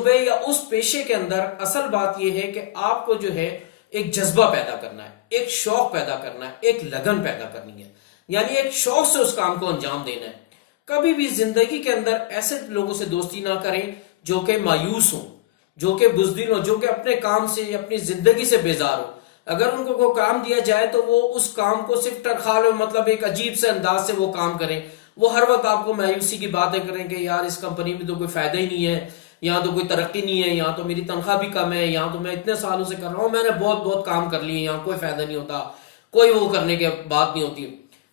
شعبے یا اس پیشے کے اندر اصل بات یہ ہے کہ آپ کو جو ہے ایک جذبہ پیدا کرنا ہے، ایک شوق پیدا کرنا ہے، ایک لگن پیدا کرنی ہے، یعنی ایک شوق سے اس کام کو انجام دینا ہے۔ کبھی بھی زندگی کے اندر ایسے لوگوں سے دوستی نہ کریں جو کہ مایوس ہوں، جو کہ بزدل ہوں، جو کہ اپنے کام سے اپنی زندگی سے بیزار ہوں۔ اگر ان کو کوئی کام دیا جائے تو وہ اس کام کو صرف تنخواہ مطلب ایک عجیب سے انداز سے وہ کام کریں، وہ ہر وقت آپ کو مایوسی کی باتیں کریں کہ یار اس کمپنی میں تو کوئی فائدہ ہی نہیں ہے، یہاں تو کوئی ترقی نہیں ہے، یہاں تو میری تنخواہ بھی کم ہے، یہاں تو میں اتنے سالوں سے کر رہا ہوں، میں نے بہت کام کر لیے، یہاں کوئی فائدہ نہیں ہوتا، کوئی وہ کرنے کے بات نہیں ہوتی۔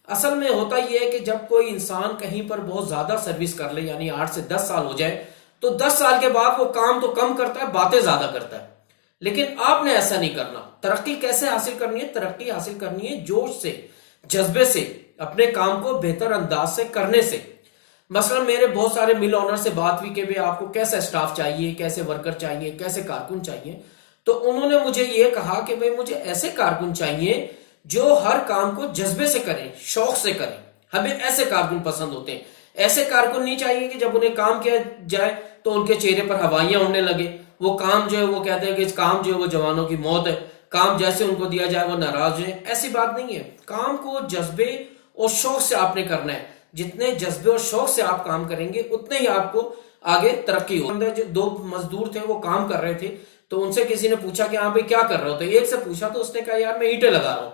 اصل میں ہوتا یہ ہے کہ جب کوئی انسان کہیں پر بہت زیادہ سروس کر لے، یعنی 8 سے 10 سال ہو جائے، تو 10 سال کے بعد وہ کام تو کم کرتا ہے، باتیں زیادہ کرتا ہے۔ لیکن آپ نے ایسا نہیں کرنا۔ ترقی کیسے حاصل کرنی ہے؟ ترقی حاصل کرنی ہے جوش سے، جذبے سے، اپنے کام کو بہتر انداز سے کرنے سے۔ مثلا میرے بہت سارے مل آنر سے بات ہوئی کہ بھئی آپ کو کیسا سٹاف چاہیے، کیسے ورکر چاہیے، کیسے کارکن چاہیے، تو انہوں نے مجھے یہ کہا کہ بھئی مجھے ایسے کارکن چاہیے جو ہر کام کو جذبے سے کریں، شوق سے کریں۔ ہمیں ایسے کارکن پسند ہوتے ہیں۔ ایسے کارکن نہیں چاہیے کہ جب انہیں کام کیا جائے تو ان کے چہرے پر ہوائیاں اڑنے لگے، وہ کام جو ہے وہ کہتے ہیں کہ اس کام جو ہے وہ جوانوں کی موت ہے، کام جیسے ان کو دیا جائے وہ ناراض ہیں۔ ایسی بات نہیں ہے۔ کام کو جذبے اور شوق سے آپ نے کرنا ہے۔ جتنے جذبے اور شوق سے آپ کام کریں گے اتنے ہی آپ کو آگے ترقی ہو۔ جو 2 مزدور تھے وہ کام کر رہے تھے، تو ان سے کسی نے پوچھا کہ ہاں بھئی کیا کر رہے ہو؟ تو ایک سے پوچھا تو اس نے کہا یار میں اینٹیں لگا رہا ہوں۔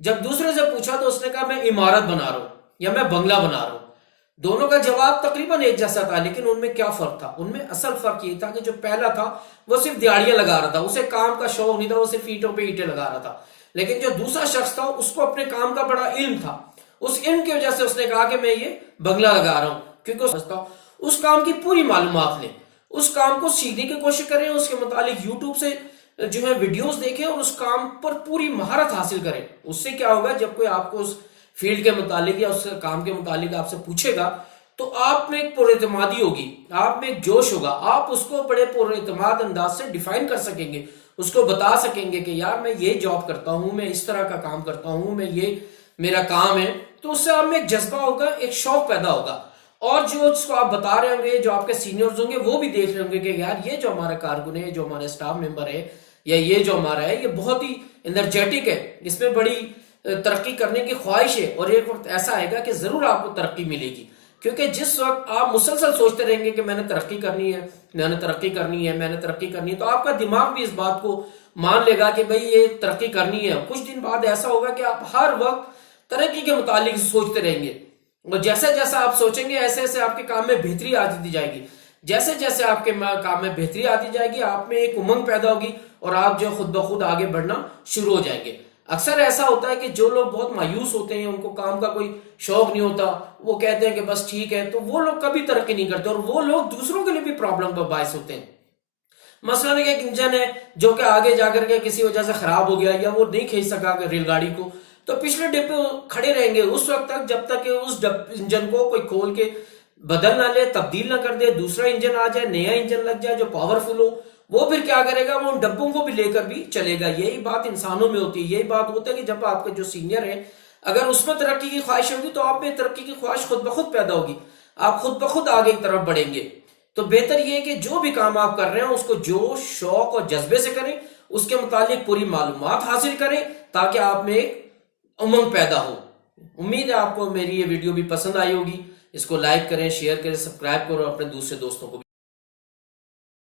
جب دوسرے سے پوچھا تو اس نے کہا میں عمارت بنا رہا ہوں یا میں بنگلہ بنا رہا ہوں۔ دونوں کا جواب تقریباً ایک جیسا تھا، لیکن ان میں کیا فرق تھا؟ ان میں اصل فرق یہ تھا کہ جو پہلا تھا وہ صرف دیہڑیاں لگا رہا تھا، اسے کام کا شوق نہیں تھا، وہ صرف اینٹوں پہ اینٹیں لگا رہا تھا۔ لیکن جو دوسرا شخص تھا اس کو اپنے کام کا بڑا علم تھا، اس علم کی وجہ سے اس نے کہا کہ میں یہ بنگلہ لگا رہا ہوں، کیونکہ اس کام کی پوری معلومات لیں، اس کام کو سیکھنے کی کوشش کریں، اس کے متعلق یوٹیوب سے جو ہے ویڈیوز دیکھیں اور اس کام پر پوری مہارت حاصل کریں۔ اس سے کیا ہوگا، جب کوئی آپ کو اس فیلڈ کے متعلق یا اس کام کے متعلق آپ سے پوچھے گا تو آپ میں ایک پر اعتمادی ہوگی، آپ میں ایک جوش ہوگا، آپ اس کو بڑے پر اعتماد انداز سے ڈیفائن کر سکیں گے، اس کو بتا سکیں گے کہ یار میں یہ جاب کرتا ہوں، میں اس طرح کا کام کرتا ہوں، میں یہ میرا کام ہے۔ تو اس سے آپ میں ایک جذبہ ہوگا، ایک شوق پیدا ہوگا، اور جو اس کو آپ بتا رہے ہوں گے، جو آپ کے سینئرز ہوں گے وہ بھی دیکھ رہے ہوں گے کہ یار یہ جو ہمارا کارکن ہے، جو ہمارا سٹاف ممبر ہے، یا یہ جو ہمارا ہے یہ بہت ہی انرجیٹک ہے، اس میں بڑی ترقی کرنے کی خواہش ہے، اور ایک وقت ایسا آئے گا کہ ضرور آپ کو ترقی ملے گی۔ کیونکہ جس وقت آپ مسلسل سوچتے رہیں گے کہ میں نے ترقی کرنی ہے، میں نے ترقی کرنی ہے، میں نے ترقی کرنی ہے، تو آپ کا دماغ بھی اس بات کو مان لے گا کہ بھئی یہ ترقی کرنی ہے۔ کچھ دن بعد ایسا ہوگا کہ آپ ہر وقت ترقی کے متعلق سوچتے رہیں گے، اور جیسے جیسے آپ سوچیں گے ایسے ایسے آپ کے کام میں بہتری آتی جائے گی، جیسے جیسے آپ کے کام میں بہتری آتی جائے گی آپ میں ایک امنگ پیدا ہوگی، اور آپ جو خود بخود آگے بڑھنا شروع ہو جائیں گے۔ اکثر ایسا ہوتا ہے کہ جو لوگ بہت مایوس ہوتے ہیں، ان کو کام کا کوئی شوق نہیں ہوتا، وہ کہتے ہیں کہ بس ٹھیک ہے، تو وہ لوگ کبھی ترقی نہیں کرتے، اور وہ لوگ دوسروں کے لیے بھی پرابلم کا باعث ہوتے ہیں۔ مثلا ایک انجن ہے جو کہ آگے جا کر کے کسی وجہ سے خراب ہو گیا، یا وہ نہیں کھینچ سکا ریل گاڑی کو، تو پچھلے ڈبے کھڑے رہیں گے اس وقت تک جب تک کہ اس انجن کو کوئی کھول کے بدل نہ لے، تبدیل نہ کر دے، دوسرا انجن آ جائے، نیا انجن لگ جائے جو پاورفل ہو، وہ پھر کیا کرے گا، وہ ان ڈبوں کو بھی لے کر بھی چلے گا۔ یہی بات انسانوں میں ہوتی ہے، یہی بات ہوتا ہے کہ جب آپ کے جو سینئر ہے اگر اس میں ترقی کی خواہش ہوگی تو آپ میں ترقی کی خواہش خود بخود پیدا ہوگی، آپ خود بخود آگے کی طرف بڑھیں گے۔ تو بہتر یہ ہے کہ جو بھی کام آپ کر رہے ہیں اس کو جوش، شوق اور جذبے سے کریں، اس کے متعلق پوری معلومات حاصل کریں تاکہ آپ میں ایک امنگ پیدا ہو۔ امید ہے آپ کو میری یہ ویڈیو بھی پسند آئی ہوگی۔ اس کو لائک کریں، شیئر کریں، سبسکرائب کرو، اپنے دوسرے دوستوں کو بھی